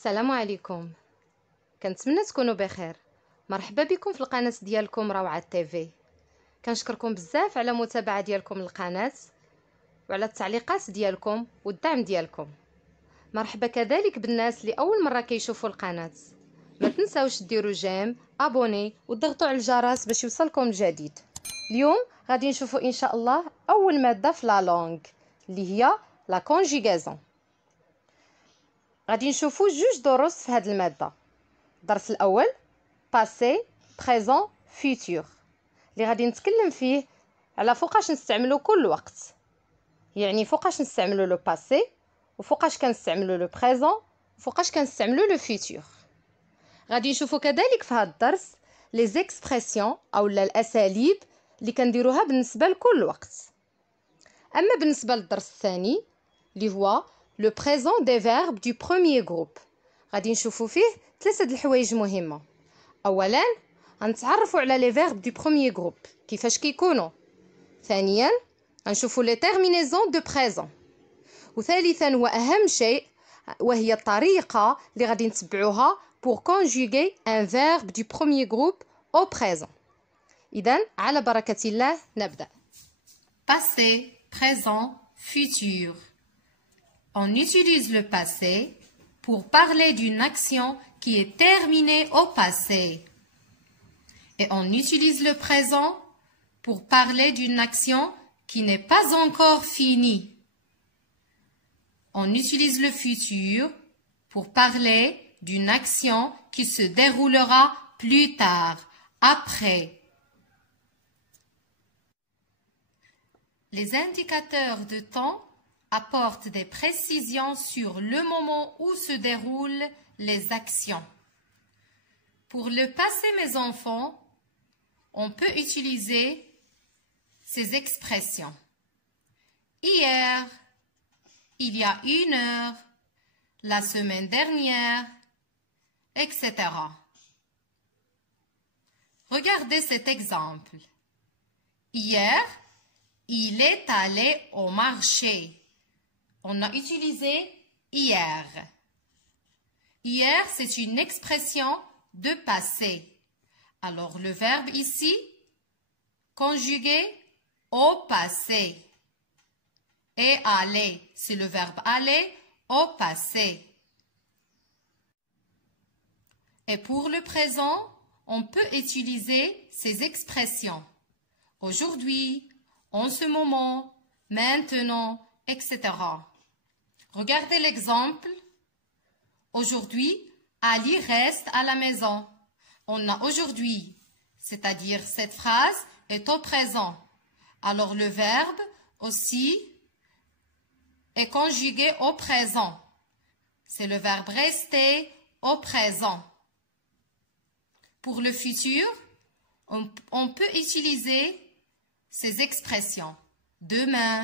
السلام عليكم. كنتمنى تكونوا بخير. مرحبا بكم في القناه ديالكم روعه تيفي. كنشكركم بزاف على المتابعه ديالكم للقناه وعلى التعليقات ديالكم والدعم ديالكم. مرحبا كذلك بالناس اللي اول مره كيشوفوا القناه. ما تنساوش ديروا جيم ابوني وضغطوا على الجرس باش يوصلكم الجديد. اليوم غادي نشوفوا ان شاء الله اول ماده في لا لونغ اللي هي لا كونجيغازون. غادي نشوفوا جوج دروس في هذه الماده. الدرس الاول باسي بريزون فيتور اللي غادي نتكلم فيه على فوقاش نستعملوا كل وقت، يعني فوقاش نستعملوا لو باسي وفوقاش كنستعملوا لو بريزون وفوقاش كنستعملوا لو فيتور. غادي نشوفوا كذلك في هذا الدرس لي زيكسبرسيون او الاساليب اللي كنديروها بالنسبه لكل وقت. اما بالنسبه للدرس الثاني اللي هو لو بريزون دي فيرب دو بروميير جروب، غادي نشوفوا فيه ثلاثه د الحوايج مهمه. اولا غنتعرفوا على لي فيرب دو بروميير جروب كيفاش كيكونوا. ثانيا غنشوفوا لي تيرمينيزون دو بريزون. وثالثا واهم شيء وهي الطريقه اللي غادي نتبعوها pour conjuguer un verbe du premier groupe au présent. إذن على بركة الله نبدأ. Passé, présent, futur. On utilise le passé pour parler d'une action qui est terminée au passé. Et on utilise le présent pour parler d'une action qui n'est pas encore finie. On utilise le futur pour parler d'une action qui se déroulera plus tard, après. Les indicateurs de temps apportent des précisions sur le moment où se déroulent les actions. Pour le passé, mes enfants, on peut utiliser ces expressions. Hier, il y a une heure, la semaine dernière, etc. Regardez cet exemple. Hier, il est allé au marché. On a utilisé hier. Hier, c'est une expression de passé. Alors, le verbe ici, conjugué au passé. Et aller, c'est le verbe aller au passé. Et pour le présent, on peut utiliser ces expressions. Aujourd'hui, en ce moment, maintenant, etc. Regardez l'exemple. Aujourd'hui, Ali reste à la maison. On a aujourd'hui, c'est-à-dire cette phrase est au présent. Alors le verbe aussi est conjugué au présent. C'est le verbe rester au présent. Pour le futur, on peut utiliser ces expressions. Demain,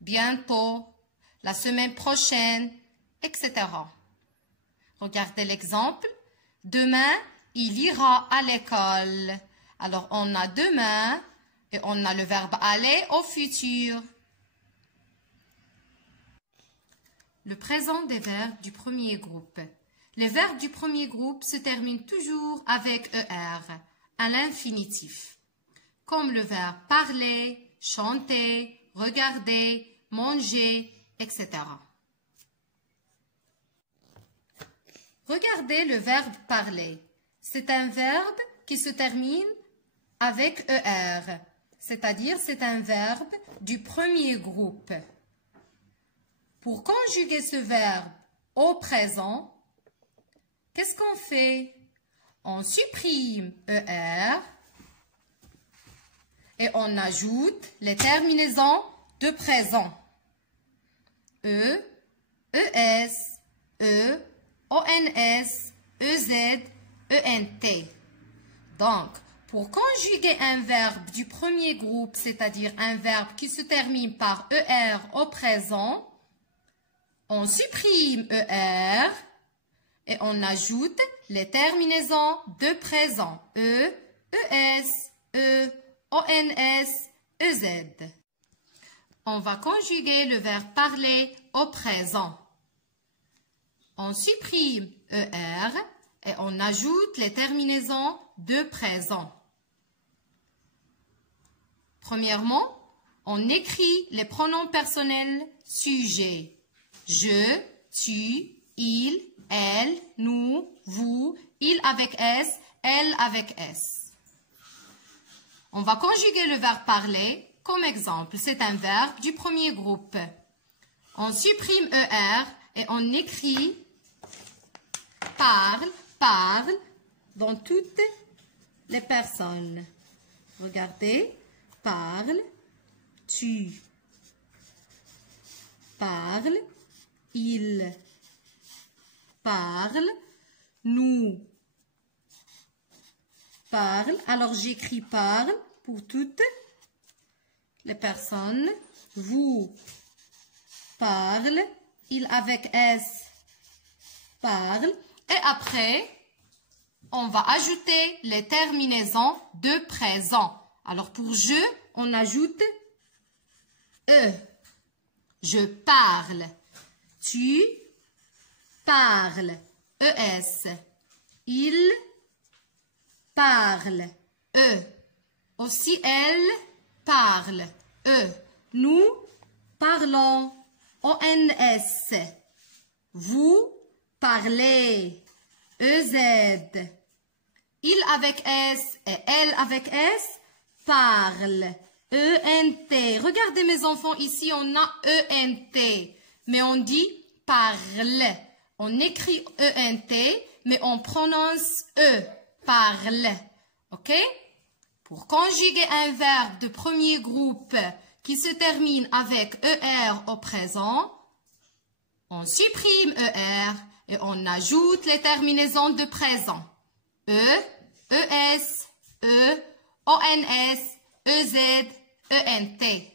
bientôt, la semaine prochaine, etc. Regardez l'exemple. Demain, il ira à l'école. Alors, on a demain et on a le verbe aller au futur. Le présent des verbes du premier groupe. Les verbes du premier groupe se terminent toujours avec ER, à l'infinitif, comme le verbe parler, chanter, regarder, manger, etc. Regardez le verbe parler. C'est un verbe qui se termine avec ER, c'est-à-dire c'est un verbe du premier groupe. Pour conjuguer ce verbe au présent, qu'est-ce qu'on fait? On supprime ER et on ajoute les terminaisons de présent. E, ES, E, ONS, EZ, ENT. Donc, pour conjuguer un verbe du premier groupe, c'est-à-dire un verbe qui se termine par ER au présent, on supprime ER et on ajoute les terminaisons de présent. E, ES, E, ONS, EZ. On va conjuguer le verbe parler au présent. on supprime ER et on ajoute les terminaisons de présent. Premièrement, on écrit les pronoms personnels sujets. Je, tu, il, elle, nous, vous, il avec S, elle avec S. On va conjuguer le verbe parler comme exemple. C'est un verbe du premier groupe. On supprime ER et on écrit parle, parle dans toutes les personnes. Regardez, parle, tu, parle, il, parle, nous, parle. Alors j'écris parle pour toutes les personnes. Vous, parle, il avec S, parle. Et après, on va ajouter les terminaisons de présent. Alors pour je, on ajoute E. Je parle. Tu parles. ES. Il parle. E. Aussi elle parle. E. Nous parlons. ONS. Vous parlez. EZ. Il avec S et elle avec S parle. ENT. Regardez mes enfants, ici on a ENT. Mais on dit parle. On écrit ENT, mais on prononce E. Parle. Ok? Pour conjuguer un verbe de premier groupe qui se termine avec ER au présent, on supprime ER et on ajoute les terminaisons de présent. E, ES, E, ONS, EZ, ENT.